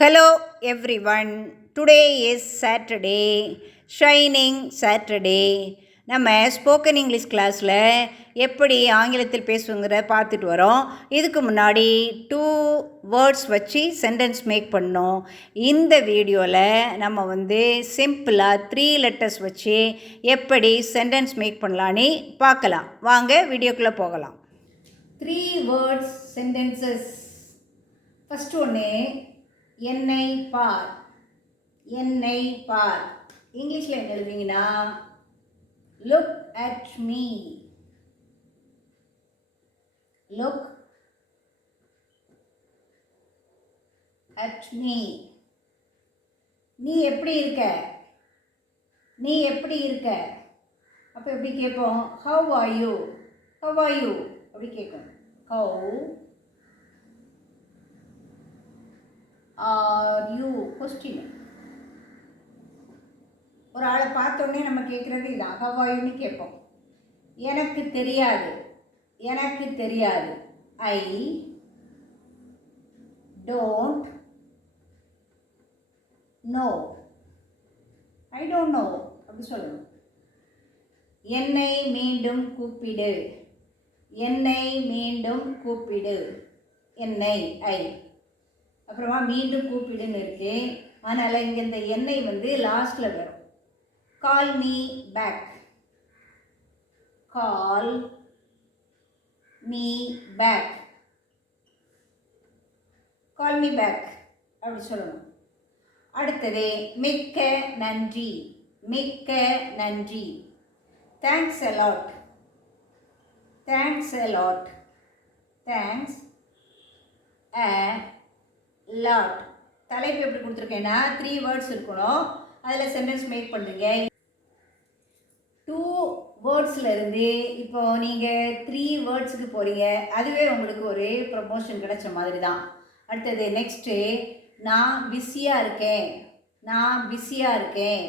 Hello everyone. Today is Saturday, Shining Saturday. நம்ம spoken English கிளாஸில் எப்படி ஆங்கிலத்தில் பேசுங்கிற பார்த்துட்டு வரோம். இதுக்கு முன்னாடி 2 வேர்ட்ஸ் வச்சு சென்டென்ஸ் மேக் பண்ணோம். இந்த வீடியோவில் நம்ம சிம்பிளாக 3 லெட்டர்ஸ் வச்சு எப்படி சென்டென்ஸ் மேக் பண்ணலான்னு பார்க்கலாம். வாங்க வீடியோக்குள்ளே போகலாம். 3 வேர்ட்ஸ் சென்டென்சஸ். ஃபஸ்ட்டு ஒன்று, என்னை பார். என்னை பார் இங்கிலீஷில் என்ன எழுதுவீங்கன்னா look at me. Look at me. நீ எப்படி இருக்க? நீ எப்படி இருக்க? அப்போ எப்படி கேட்போம்? How are you? How are you அப்படி கேட்கும். How are you question. ஒரு ஆளை பார்த்தோன்னே நம்ம கேட்குறது இதான், ஹவ் ஆர் யூன்னு கேட்போம். எனக்கு தெரியாது. எனக்கு தெரியாது. I don't know. I don't know அப்படி சொல்லணும். என்னை மீண்டும் கூப்பிடு. என்னை மீண்டும் கூப்பிடு. என்னை ஐ. அப்புறமா மீண்டும் கூப்பிடுன்னு இருக்கு. அதனால் இங்கே இந்த என்னை லாஸ்டில் வரும். Call me back. Call me back. Call me back அப்படி சொல்லணும். அடுத்தது மிக்க நன்றி. மிக்க நன்றி. Thanks a lot. Thanks a lot. Thanks a lot. தலைப்பு எப்படி கொடுத்துருக்கேன்னா 3 வேர்ட்ஸ் இருக்கணும். அதில் சென்டென்ஸ் மேக் பண்ணுறீங்க. 2 வேர்ட்ஸில் இருந்து இப்போ நீங்கள் 3 வேர்ட்ஸுக்கு போகிறீங்க. அதுவே உங்களுக்கு ஒரு ப்ரமோஷன் கிடைச்ச மாதிரி தான். அடுத்தது நெக்ஸ்ட்டு, நான் பிஸியாக இருக்கேன். நான் பிஸியாக இருக்கேன்.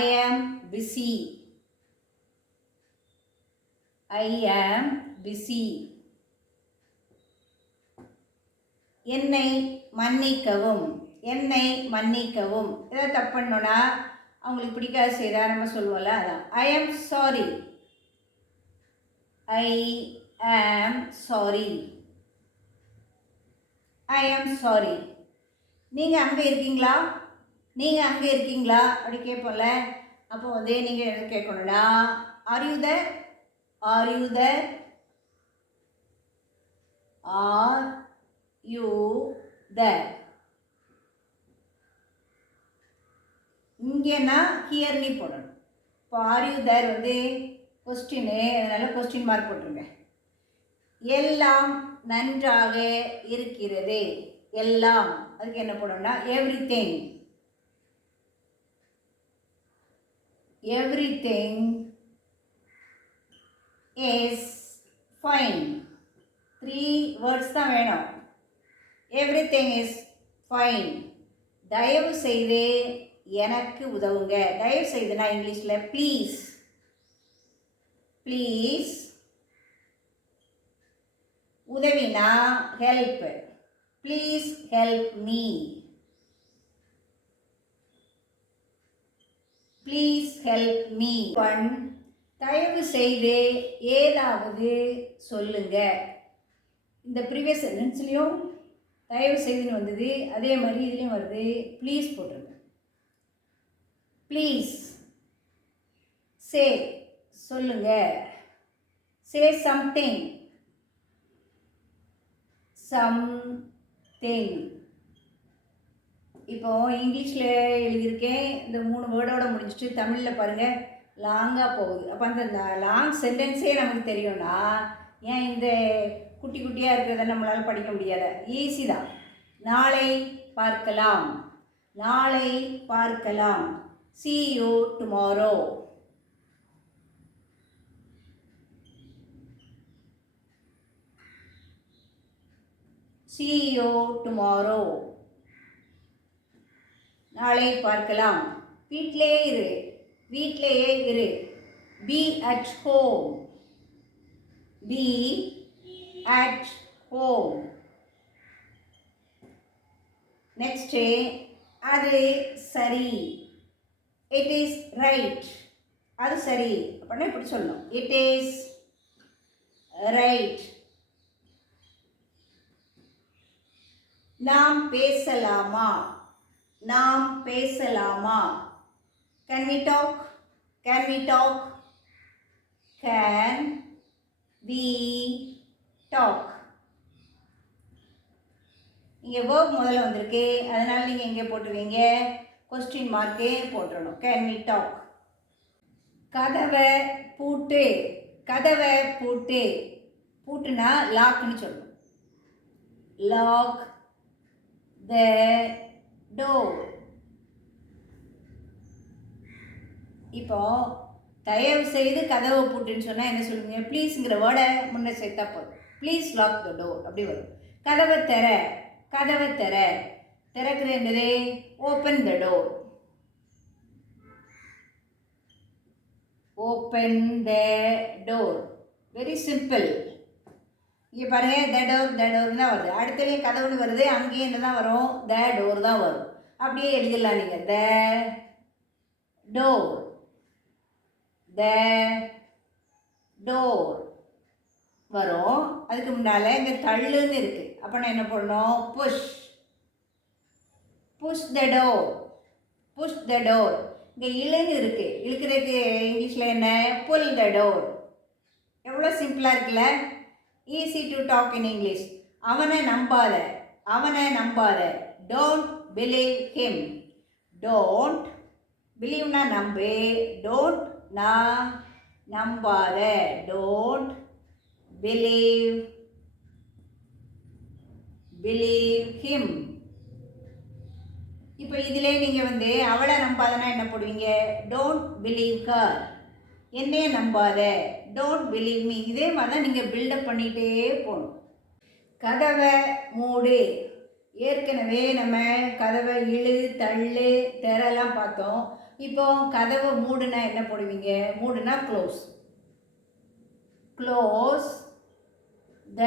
ஐ ஆம் பிஸி. ஐ ஆம் பிஸி. என்னை மன்னிக்கவும். என்னை மன்னிக்கவும். ஏதாவது தப்பு பண்ணோன்னா அவங்களுக்கு பிடிக்காது செய்தா நம்ம சொல்லுவோம்ல, அதான் ஐ am sorry. I am sorry. I am sorry. நீங்கள் அங்கே இருக்கீங்களா? நீங்கள் அங்கே இருக்கீங்களா அப்படி கேட்போம்ல. அப்போ நீங்கள் என்ன கேட்கணும்னா are you there? Are you there? Are you there? இங்கேனா ஹியர்னி போடணும். இப்போ ஆர் யூ தேர் கொஸ்டின்னு, அதனால் கொஸ்டின் மார்க் போட்டுருங்க. எல்லாம் நன்றாக இருக்கிறது. எல்லாம் அதுக்கு என்ன போடணும்னா everything. Everything is fine. 3 words தான் வேணும். Everything is fine. தயவு செய்து எனக்கு உதவுங்க. தயவு செய்துனா இங்கிலீஷில் ப்ளீஸ். ப்ளீஸ். உதவினா help. Please help me. Please help me. தயவு செய்து ஏதாவது சொல்லுங்க. இந்த ப்ரீவியஸ் சென்டென்ஸ்லேயும் தயவு செய்துன்னு வந்தது, அதே மாதிரி இதுலேயும் வருது. ப்ளீஸ் போட்டுருங்க. ப்ளீஸ். சே சொல்லுங்க. Say something. சம்திங். இப்போ இங்கிலீஷில் எழுதியிருக்கேன். இந்த 3 வேர்டோட முடிச்சுட்டு தமிழில் பாருங்கள் லாங்காக போகுது. அப்போ அந்த லாங் சென்டென்ஸே நமக்கு தெரியும்னா ஏன் இந்த குட்டி குட்டியாக இருக்கிறத நம்மளால் படிக்க முடியாத? ஈஸி தான். நாளை பார்க்கலாம். நாளை பார்க்கலாம். See you tomorrow. See you tomorrow. நாளை பார்க்கலாம். வீட்டிலேயே இரு. வீட்டிலேயே இரு. Be at home. Be at home. Next அது சரி. It is right. அது சரி அப்படின்னா இப்படி சொல்லணும். It is right. நாம் பேசலாமா? நாம் பேசலாமா? Can we talk? Can we talk? Can we talk? இங்கே வேர்ப் முதல்ல வந்திருக்கு, அதனால் நீங்கள் எங்கே போட்டுருவீங்க? கொஸ்டின் மார்க்கே போட்டுடணும். Can we talk? கதவை பூட்டு. கதவை பூட்டு. பூட்டுனா லாக்னு சொல்லணும். Lock the door. இப்போ தயவு செய்து கதவை பூட்டுன்னு சொன்னால் என்ன சொல்லுவீங்க? ப்ளீஸுங்கிற வேர்டை முன்னே சேர்த்தா போதும். ப்ளீஸ் லாக் த டோர் அப்படி வரும். கதவை திற. கதவை திற. திறக்கிறேன்றது open the door. Open the door. Very simple. இங்கே பாருங்கள், த டோர் த டோர் தான் வருது. அடுத்தவே கதவுன்னு வருது, அங்கேயே என்ன தான் வரும்? த டோர் தான் வரும். அப்படியே எழுதிடலாம் நீங்கள். The door. த டோர் வரும். அதுக்கு முன்னால் இங்கே தள்ளுன்னு இருக்குது. அப்போ நான் என்ன பண்ணணும்? Push. Push the door. Push the door. இங்கே இழுன்னு இருக்குது. இழுக்கிறதுக்கு இங்கிலீஷில் என்ன? Pull the door. எவ்வளோ சிம்பிளாக இருக்குல்ல? Easy to talk in English. அவனை நம்பாத. அவனை நம்பாத. Don't believe him. டோன்ட் பிலீவ்னா நம்பு. டோன்ட் நான் நம்பாத. Don't believe him. இப்போ இதிலே நீங்கள் வந்து அவளை நம்பாதனா என்ன போடுவீங்க? Don't believe her. என்னையே நம்பாத. Don't believe me. இதே மாதிரி தான் நீங்கள் பில்டப் பண்ணிகிட்டே போகணும். கதவை மூடு. ஏற்கனவே நம்ம கதவை இழு தள்ளு திறலாம் பார்த்தோம். இப்போ கதவை மூடுனா என்ன போடுவீங்க? மூடுனா க்ளோஸ். Close the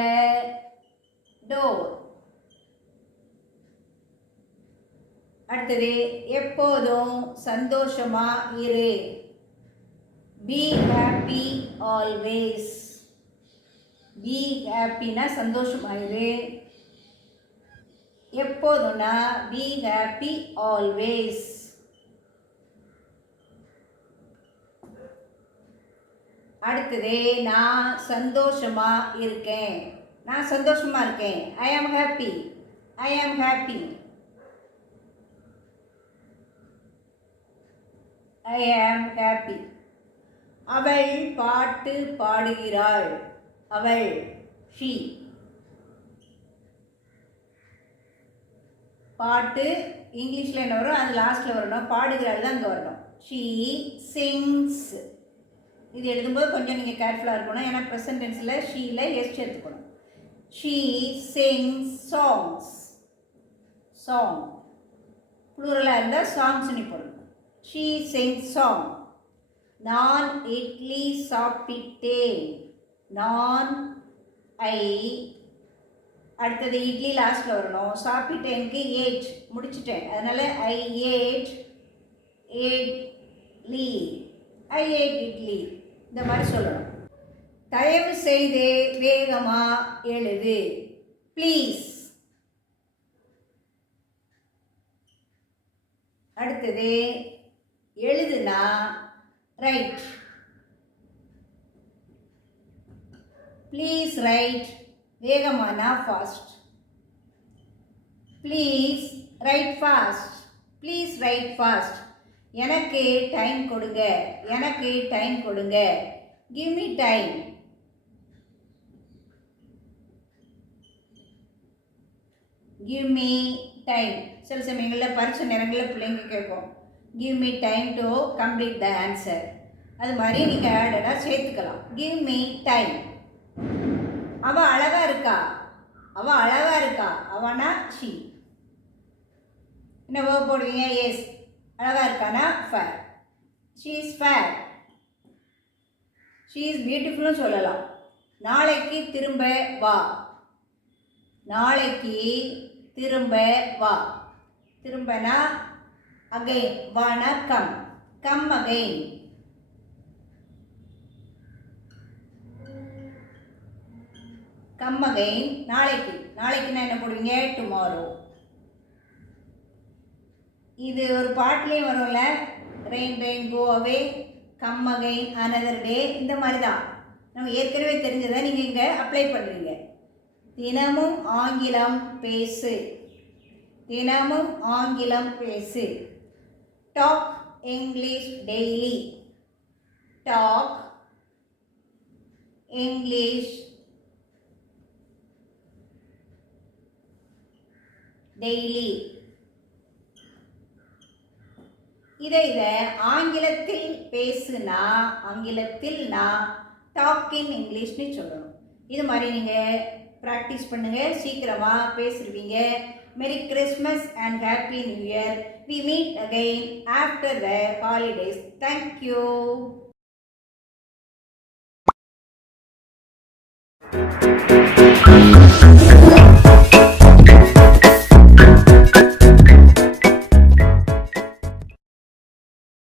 door. அடுத்தது எப்போதும் சந்தோஷமா இரு. Be happy always. பி ஹாப்பினா சந்தோஷமா இரு. எப்போதும்னா பி ஹாப்பி ஆல்வேஸ். அடுத்தது நான் சந்தோஷமா இருக்கேன். நான் சந்தோஷமா இருக்கேன். ஐ am happy. I am happy. I am happy. அவள் பாட்டு பாடுகிறாள். அவள் ஷீ. பாட்டு இங்கிலீஷில் என்ன வரும்? அது லாஸ்ட்டில் வரணும். பாடுகிறாள் தான் அங்கே வரணும். ஷீ சிங்ஸ். இது எழுதும்போது கொஞ்சம் நீங்கள் கேர்ஃபுல்லாக இருக்கணும். ஏன்னா ப்ரெசன்ட் டென்ஸில் ஷீயில் எஸ் சேர்த்துக்கணும். She Singh songs. சாங் ப்ளூரலாக இருந்தால் சாங்ஸ்னு போடணும். She Singh song. நான் இட்லி சாப்பிட்டேன். நான் ஐ. அடுத்தது இட்லி லாஸ்ட்டில் வரணும். சாப்பிட்டேனுக்கு ஏட் முடிச்சுட்டேன், அதனால் I ate idli. I ate idli. இந்த மாதிரி சொல்லணும். தயவு செய்து வேகமாக எழுது. ப்ளீஸ். அடுத்தது எழுதுனா ரைட். Please write. வேகமானா fast. Please write fast. Please write fast. எனக்கு டைம் கொடுங்க. எனக்கு டைம் கொடுங்க. Give me time. Give me time. சில சமயங்களில் பரிசு நேரங்களில் பிள்ளைங்க கேட்கும், give me time to complete the answer. அது மாதிரி நீங்கள் ஆடடாக சேர்த்துக்கலாம். Give me time. அவள் அழகாக இருக்கா. அவள் அழகாக இருக்கா. அவனா ஷீ. என்ன வேர்ப் போடுவீங்க? எஸ். அழகாக இருக்கானா fair. She is fair. She is பியூட்டிஃபுல்னு சொல்லலாம். நாளைக்கு திரும்ப வா. நாளைக்கு திரும்ப வா. திரும்பனா அகைன் வணக்கம். Come again. கம் அகைன் நாளைக்கு. நாளைக்குன்னா என்ன போடுவீங்க? டுமாரோ. இது ஒரு பாட்டிலையும் வரும்ல, rain rain go away, come again another day. இந்த மாதிரி தான் நம்ம ஏற்கனவே தெரிஞ்சதை நீங்கள் இங்கே அப்ளை பண்ணுறீங்க. தினமும் ஆங்கிலம் பேசு. தினமும் ஆங்கிலம் பேசு. Talk English daily. Talk English daily. இதை ஆங்கிலத்தில் பேசுனா, ஆங்கிலத்தில் நான் டாக் இன் இங்கிலீஷ்னு சொல்லணும். இது மாதிரி நீங்கள் ப்ராக்டிஸ் பண்ணுங்கள், சீக்கிரமாக பேசுவீங்க. Merry Christmas and Happy New Year. We meet again after the holidays. Thank you.